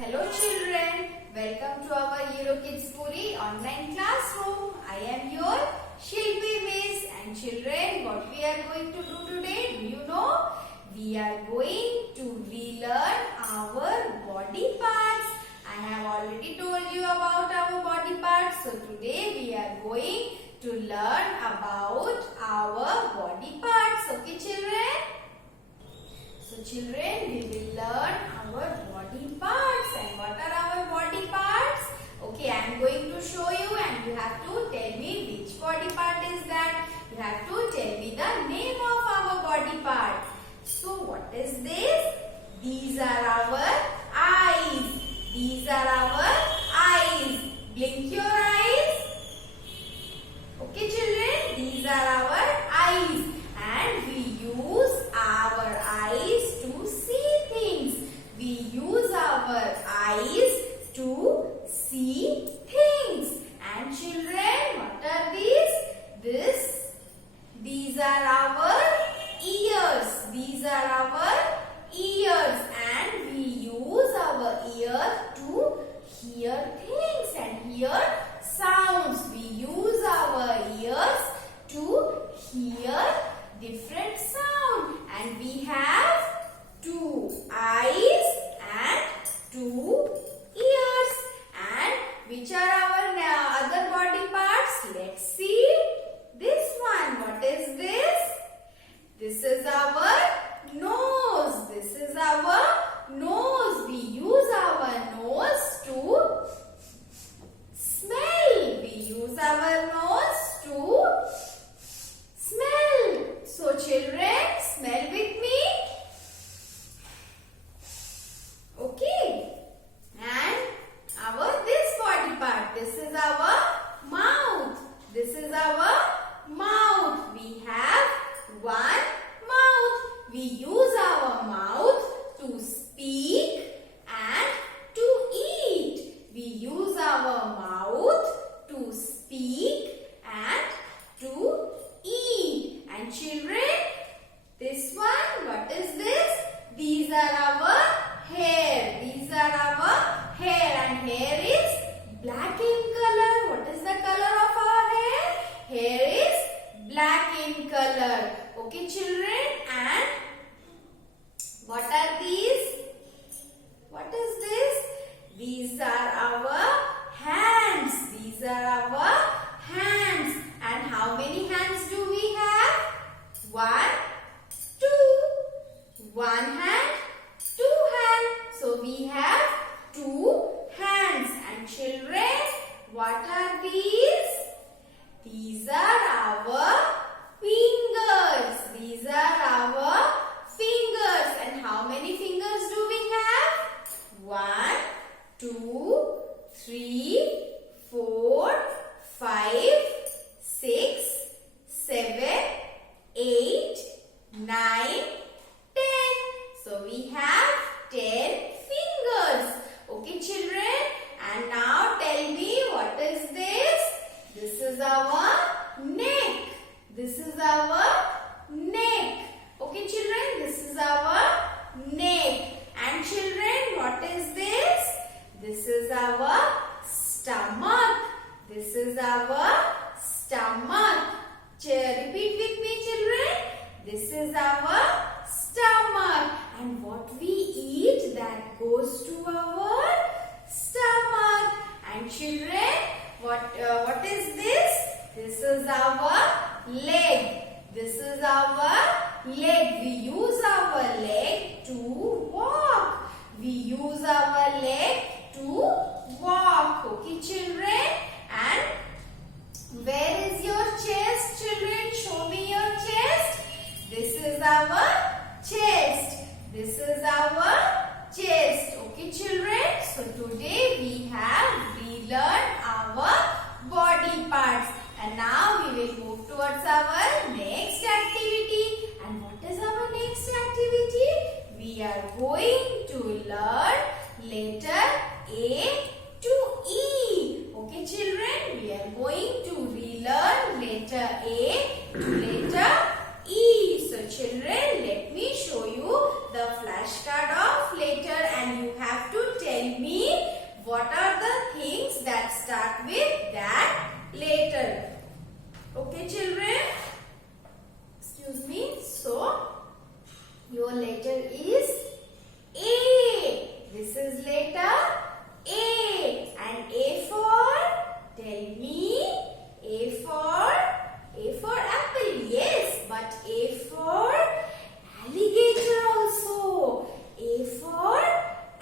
Hello children, welcome to our Eurokids Puri online classroom. I am your Shilpi Miss, and children, what we are going to do today, do you know? We are going to relearn our body parts. I have already told you about our body parts. So today we are going to learn about our body parts. Okay children? So children, we will learn our body parts. And what are our body parts? Okay, I am going to show you and you have to tell me which body part is that. You have to tell me the name of our body part. So what is this? These are our eyes. These are our eyes. Blink your eyes. Okay children, these are our eyes. And we use our eyes to see things. We use our eyes to see things. And children, what are these? These are our ears. These are our ears. And we use our ear to hear things and hear sounds. We use our ears to hear different sound, and we have 2 eyes and 2 ears. And which are our other body parts? Let's see this one. What is this? This is our nose. This is our nose. We use our nose to smell. We use our nose to smell. So children, smell with me. Okay. And this body part. This is our mouth. This is our mouth. We have 1 mouth. We use our mouth to speak and to eat. We use our mouth to speak and to eat. And children, this one, what is this? These are our hair. These are our hair, and hair is black in color. What is the color of our hair? Hair is black in color. Okay children, and what are these? What is this? These are our hands. These are our hands. And how many hands do we have? 1, 2. 1 hand, 2 hands. So we have 2 hands. And children, what are these? These are our fingers. These are our fingers. And how many fingers do we have? 1, 2, 3, 4, 5, 6, 7, 8, 9, 10. So we have 10 fingers. Okay children. And now tell me, what is this? This is our neck. This is our neck. Okay children, this is our neck. And children, what is this? This is our stomach. This is our stomach. Repeat with me children. This is our stomach. And what we eat, that goes to our stomach. And children, what is this? This is our leg. This is our leg. We use our leg to walk. We use our leg to walk. Okay children. And where is your chest children? Show me your chest. This is our chest. This is our chest. Okay children. So today we have relearned our body parts. And now we will move towards our next activity. And what is our next activity? We are going to learn letter A to E. Okay children, we are going to relearn letter A to letter E. So children, let me show you the flashcard of tell me what are the things that start with that letter. Okay, children? Excuse me. So, your letter is A. This is letter A. And A for? Tell me. A for apple. Yes, but A for alligator also. A for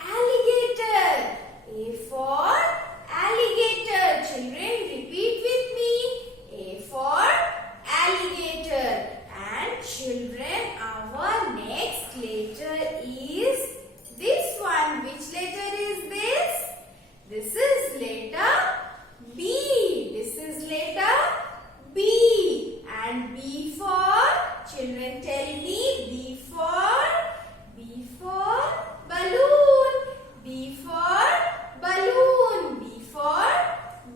alligator. A for alligator. Children, repeat with me. A for alligator. And children, our next letter is this one. Which letter is this? This is letter B. This is letter B. And B for? Children, tell me. B for balloon. B for balloon. B for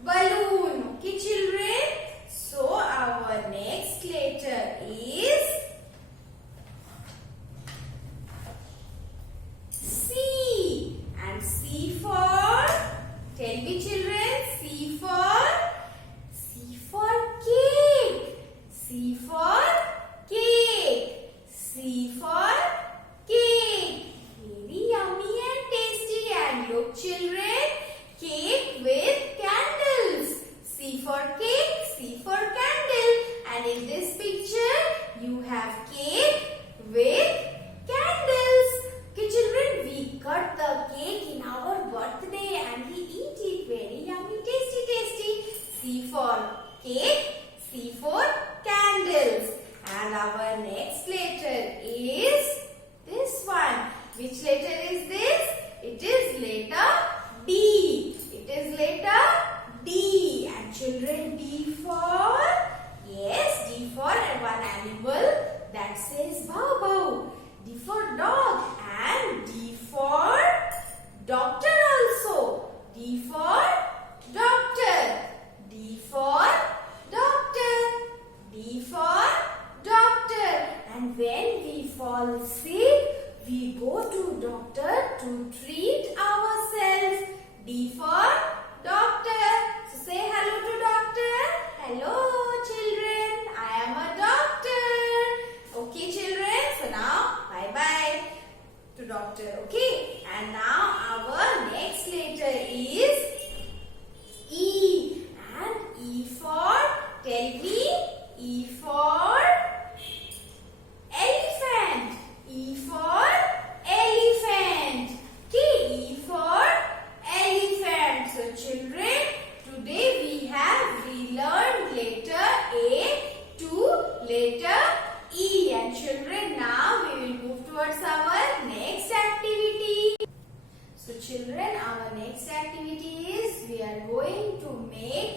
balloon. Okay, children? So, our next letter is C. And C for? Tell me, children. C for cake. C for cake. C for cake. Very yummy and tasty. And look, children, cake with candles. C for cake, C for candle. And in this picture, you have cake with candles. Okay, children, we cut the cake in our birthday and we eat it. Very yummy, tasty. C for cake, C for candles. And our next letter is this one. Which letter is this? It is letter D. It is letter D. And children, D for? Yes, D for one animal that says bow bow. D for dog. And D for doctor also. D for doctor. D for doctor. D for doctor. And when we fall sick, we go to doctor to treat ourselves. D for doctor. So say hello to doctor. Hello, children. I am a doctor. Okay, children. So now, bye-bye to doctor. Okay. And now our next letter is E. And E for? Tell me. E for elephant. E for elephant. Okay, E for elephant. So children, today we learned letter A to letter E. And children, now we will move towards our next activity. So children, our next activity is we are going to make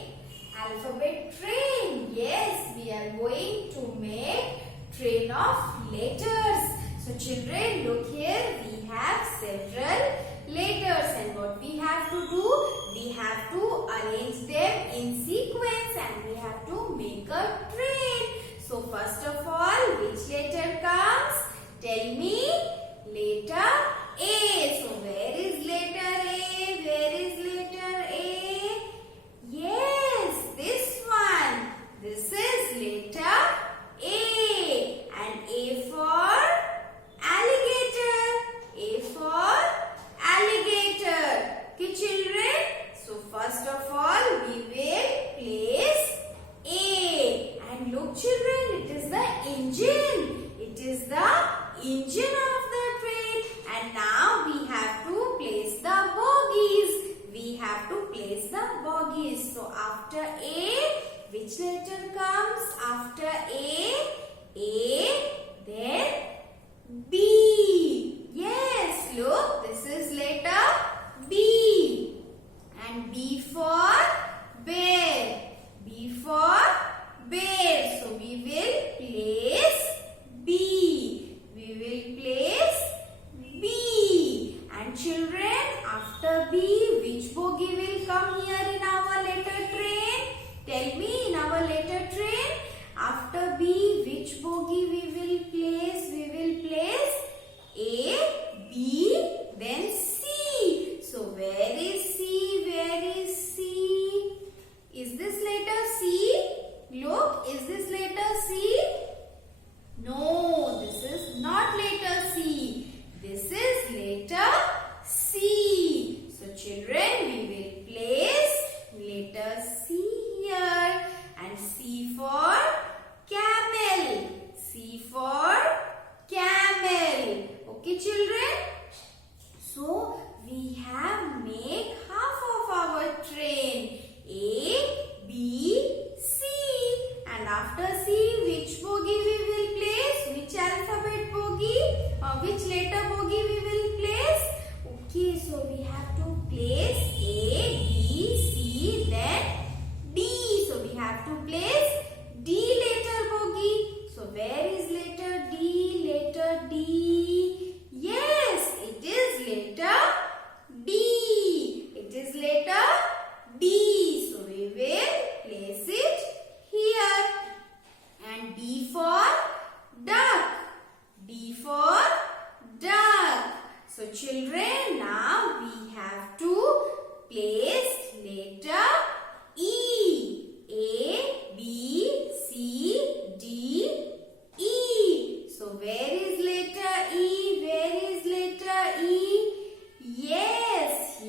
alphabet train. Yes, we are going to make train of letters. So children, look here, we have several letters and what we have to do? We have to arrange them in sequence and we have to make a train. So first of all, which letter comes? Tell me. Letter A. So where is letter A? Where is letter A? Yes, this one. This is letter A. And A for alligator. A for alligator. Okay, children. So first of all, we will place A. And look, children, it is the engine. It is the engine of the train. And now we have to place the bogies. We have to place the bogies. So after A, which letter comes? After A, then B. Yes, look, this is letter B. And B for bear. B for bear. So we will place B. We will place B. And children, after B, which bogie will come here in our letter train? Tell me, in our letter train, after B, which bogie we will place? We will place A, B, then C. So where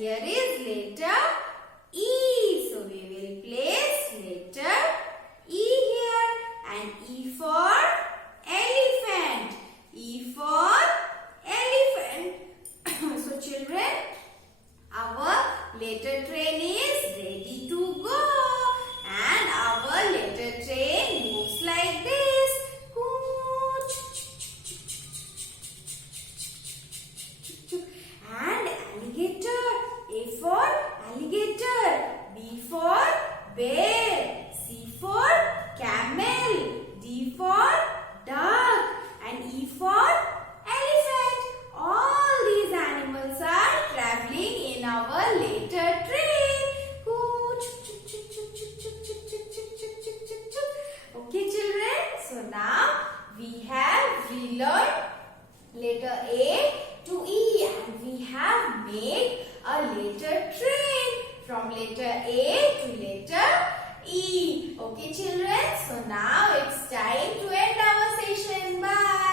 here is letter E. So we will place letter E here, and E for elephant. E for elephant. So children, our letter train is ready to go, and our letter train moves like this. And alligator. A for alligator. B for bear. C for camel. D for dog. And E for elephant. All these animals are traveling in our letter train. Okay children, so now we learned letter A to E, and we have made a letter train from letter A to letter E. Okay children, so now it's time to end our session. Bye.